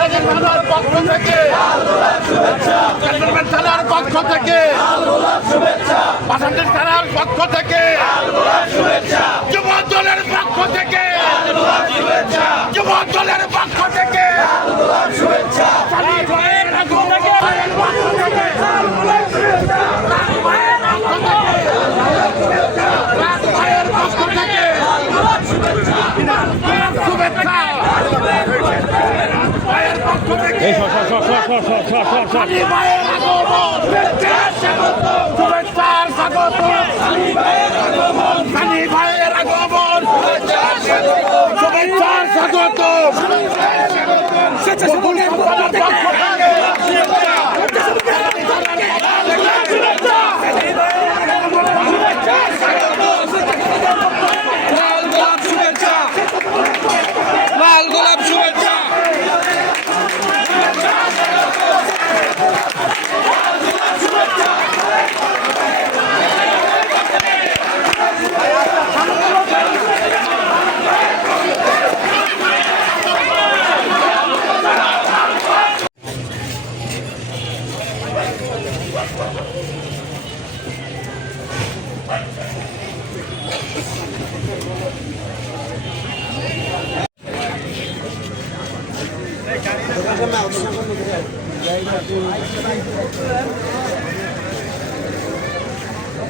থানার পক্ষ থেকে ক্যান্টনমেন্ট থানার পক্ষ থেকে বাসন্তী থানার পক্ষ থেকে যুব দলের পক্ষ থেকে যুব দলের পক্ষ থেকে লাল গোলাপ শুভেচ্ছা।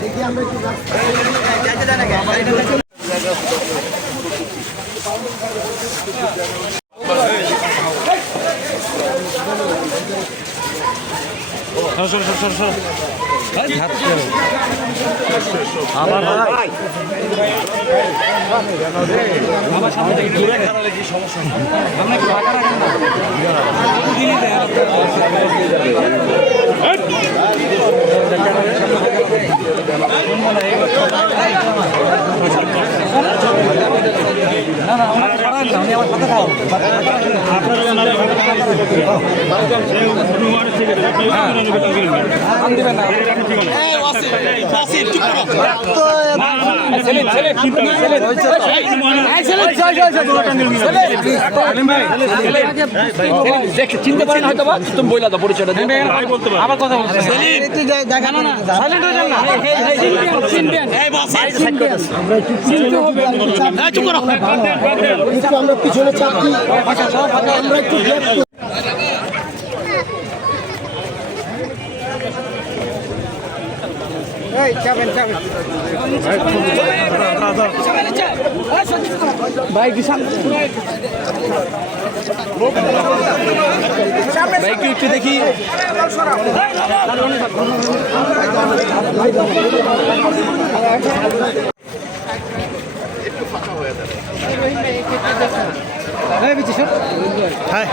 দেখি আমরা একটু আমার সামনে থেকে দূরে খারালে কি সমস্যা আমরা কি ফাঁকা রাখেন না চিনতে পারেন হয়তো বা তুমি বইলা দাও পরিচয়টা আবার কথা বলছি আমরা পিছনে চাপ দিই আমরা একটু ভাই কিষান ভাই কি একটু দেখি একটু ফাঁকা হয়ে যাবে। হ্যাঁ